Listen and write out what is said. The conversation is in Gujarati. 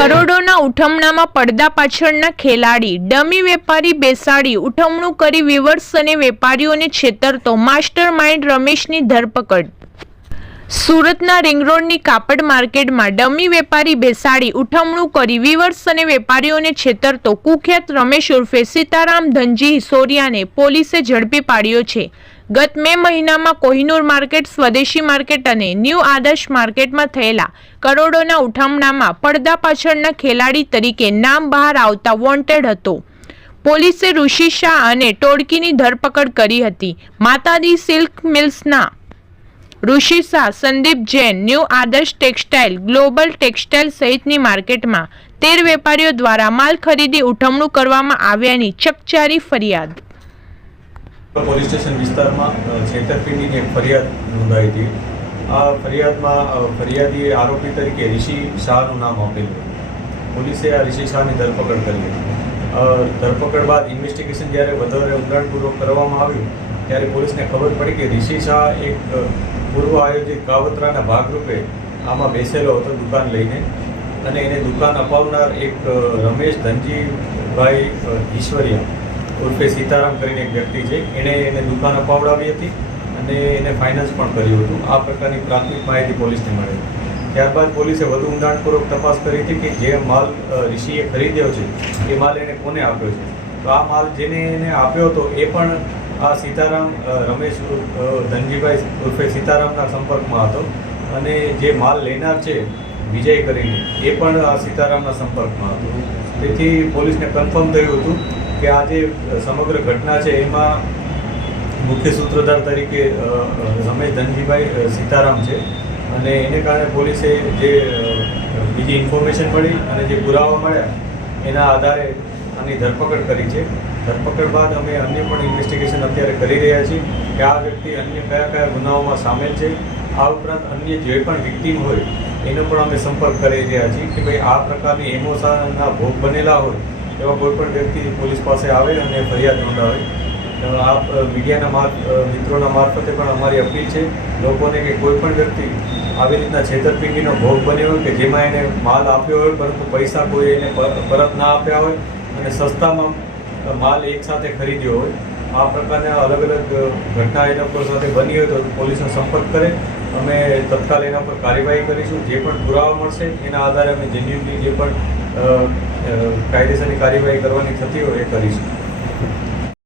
કરોડોના ઉઠમણામાં પડદા પાછળના ખેલાડી, ડમી વેપારી બેસાડી ઉઠમણું કરી વિવર્સ અને વેપારીઓને છેતરતો માસ્ટર માઇન્ડ રમેશની ધરપકડ। સુરતના રિંગ રોડની કાપડ માર્કેટમાં ડમી વેપારી બેસાડી ઉઠમણું કરી વિવર્સ અને વેપારીઓને છેતરતો કુખ્યાત રમેશ ઉર્ફે સીતારામ ધનજી સોરિયાને પોલીસે ઝડપી પાડ્યો છે। ગત મે મહિનામાં કોહિનૂર માર્કેટ, સ્વદેશી માર્કેટ અને ન્યૂ આદર્શ માર્કેટમાં થયેલા કરોડોના ઉઠમણામાં પડદા પાછળના ખેલાડી તરીકે નામ બહાર આવતા વોન્ટેડ હતો। પોલીસે ઋષિ શાહ અને ટોળકીની ધરપકડ કરી હતી। માતાજી સિલ્ક મિલ્સના ઋષિ શાહ, સંદીપ જૈન, ન્યૂ આદર્શ ટેક્સટાઇલ, ગ્લોબલ ટેક્સટાઇલ સહિતની માર્કેટમાં 13 વેપારીઓ દ્વારા માલ ખરીદી ઉઠમણું કરવામાં આવ્યાની ચકચારી ફરિયાદ। પોલીસ સ્ટેશન વિસ્તારમાં છેતરપિંડીની એક ફરિયાદ નોંધાઈ હતી। આ ફરિયાદમાં ફરિયાદીએ આરોપી તરીકે ઋષિ શાહનું નામ આપેલું। પોલીસે આ ઋષિ શાહની ધરપકડ કરી હતી। ધરપકડ બાદ ઇન્વેસ્ટિગેશન જ્યારે વધારે ઊંડાણપૂર્વક કરવામાં આવ્યું ત્યારે પોલીસને ખબર પડી કે ઋષિ શાહ એક પૂર્વ આયોજિત કાવતરાના ભાગરૂપે આમાં બેસેલો હતો દુકાન લઈને, અને એને દુકાન અપાવનાર એક રમેશ ધનજીભાઈ ઈશ્વરિયા ઉર્ફે સીતારામ કરીને એક વ્યક્તિ છે, એને દુકાન અપાવડાવી હતી અને એને ફાઇનાન્સ પણ કર્યું હતું। આ પ્રકારની પ્રાથમિક માહિતી પોલીસને મળી। ત્યારબાદ પોલીસે વધુ ઊંડાણપૂર્વક તપાસ કરી હતી કે જે માલ ઋષિએ ખરીદ્યો છે એ માલ એને કોને આપ્યો છે। તો આ માલ જેને એને આપ્યો હતો એ પણ આ સીતારામ રમેશ ધનજીભાઈ ઉર્ફે સીતારામના સંપર્કમાં હતો, અને જે માલ લેનાર છે વિજય કરીને એ પણ આ સીતારામના સંપર્કમાં હતો। તેથી પોલીસને કન્ફર્મ થયું હતું કે આ જે સમગ્ર ઘટના છે એમાં મુખ્ય સૂત્રધાર તરીકે રમેશ ધનજીભાઈ સીતારામ છે, અને એને કારણે પોલીસે જે બીજી ઇન્ફોર્મેશન મળી અને જે પુરાવા મળ્યા એના આધારે આની ધરપકડ કરી છે। ધરપકડ બાદ અમે અન્ય પણ ઇન્વેસ્ટિગેશન અત્યારે કરી રહ્યા છીએ કે આ વ્યક્તિ અન્ય કયા કયા ગુનાઓમાં સામેલ છે। આ ઉપરાંત અન્ય જે પણ વિક્ટીમ હોય એનો પણ અમે સંપર્ક કરી રહ્યા છીએ કે ભાઈ આ પ્રકારની ઇમોશનના ભોગ બનેલા હોય એવા કોઈ પણ વ્યક્તિ પોલીસ પાસે આવે અને ફરિયાદ નોંધાવે। આપ મીડિયાના મિત્રોના મારફતે પણ અમારી અપીલ છે લોકોને કે કોઈ પણ વ્યક્તિ આવી રીતના છેતરપિંડીનો ભોગ બન્યો હોય કે જેમાં એને માલ આપ્યો હોય પરંતુ પૈસા કોઈ એને પરત ના આપ્યા હોય અને સસ્તામાં માલ એકસાથે ખરીદ્યો હોય, આ પ્રકારના અલગ અલગ ઘટના એના પર સાથે બની હોય તો પોલીસનો સંપર્ક કરે। અમે તત્કાલ એના પર કાર્યવાહી કરીશું। જે પણ પુરાવા મળશે એના આધારે અમે જેન્યુઇનલી જે પણ કાયદેસરની કાર્યવાહી કરવાની થતી હોય એ કરીશું।